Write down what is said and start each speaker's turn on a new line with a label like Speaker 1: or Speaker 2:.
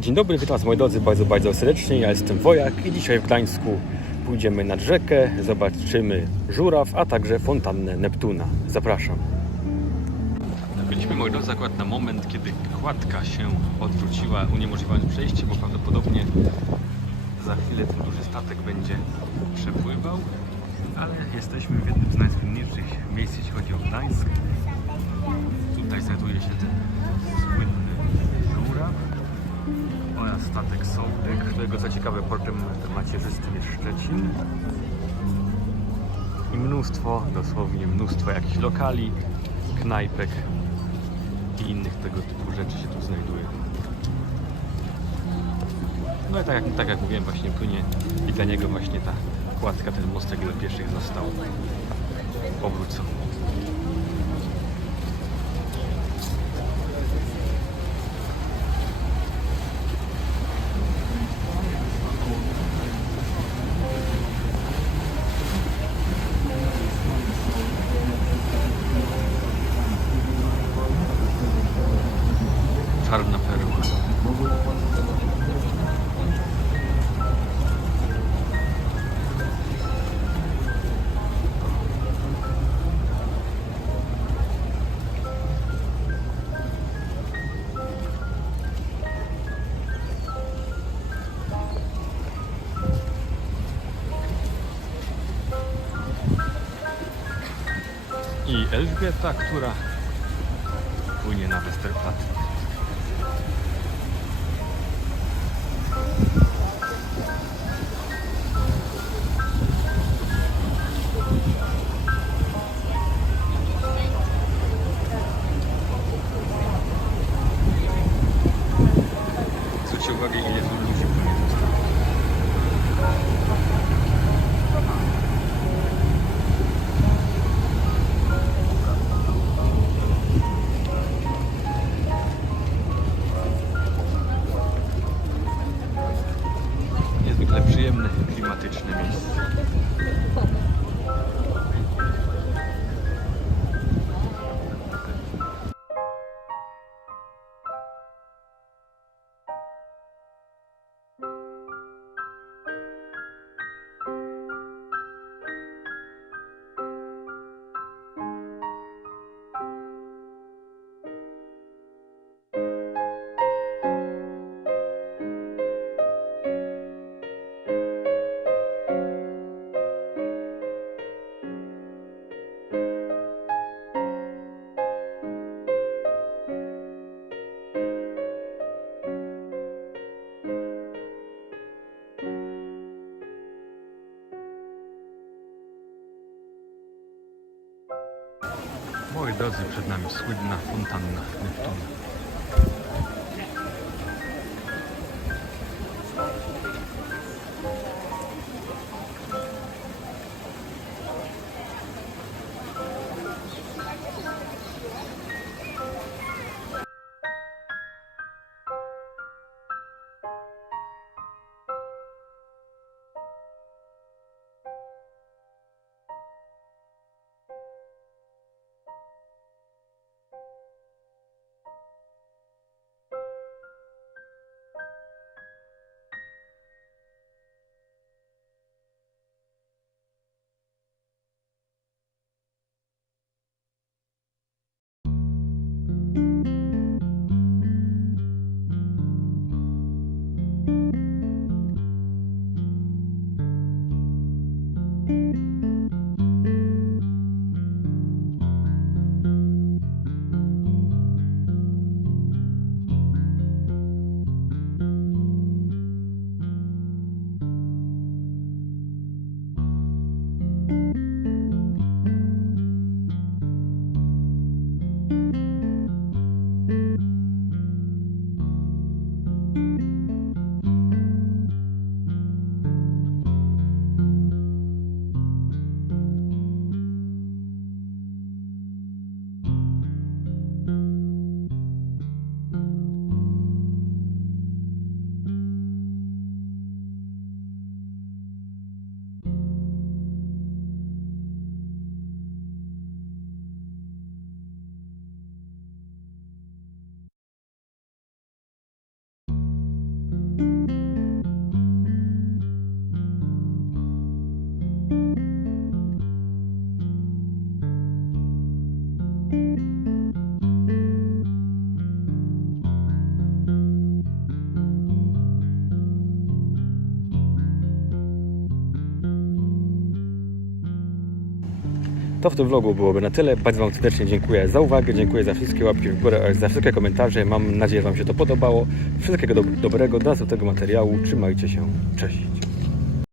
Speaker 1: Dzień dobry, witam Was moi drodzy bardzo, bardzo serdecznie. Ja jestem Wojak i dzisiaj w Gdańsku pójdziemy nad rzekę, zobaczymy żuraw, a także fontannę Neptuna. Zapraszam. Byliśmy moi drodzy akurat na moment, kiedy kładka się odwróciła, uniemożliwiając przejście, bo prawdopodobnie za chwilę ten duży statek będzie przepływał, ale jesteśmy w jednym z najsłynniejszych miejsc, jeśli chodzi o Gdańsk. Tutaj znajduje się ten słynny oraz statek Sołtyk, którego co ciekawe portem macierzystym jest Szczecin. I mnóstwo, dosłownie mnóstwo jakichś lokali, knajpek i innych tego typu rzeczy się tu znajduje. No i tak jak, tak jak mówiłem, właśnie płynie i dla niego właśnie ta kładka, ten mostek dla pieszych został powrócony. Czarna perła. I Elżbieta, która płynie na Westerplatte. Klimatyczne miejsce. Moi drodzy, przed nami słynna fontanna Neptuna. Thank you. To w tym vlogu byłoby na tyle. Bardzo Wam serdecznie dziękuję za uwagę, dziękuję za wszystkie łapki w górę, za wszystkie komentarze. Mam nadzieję, że Wam się to podobało. Wszystkiego do dobrego do tego materiału. Trzymajcie się. Cześć.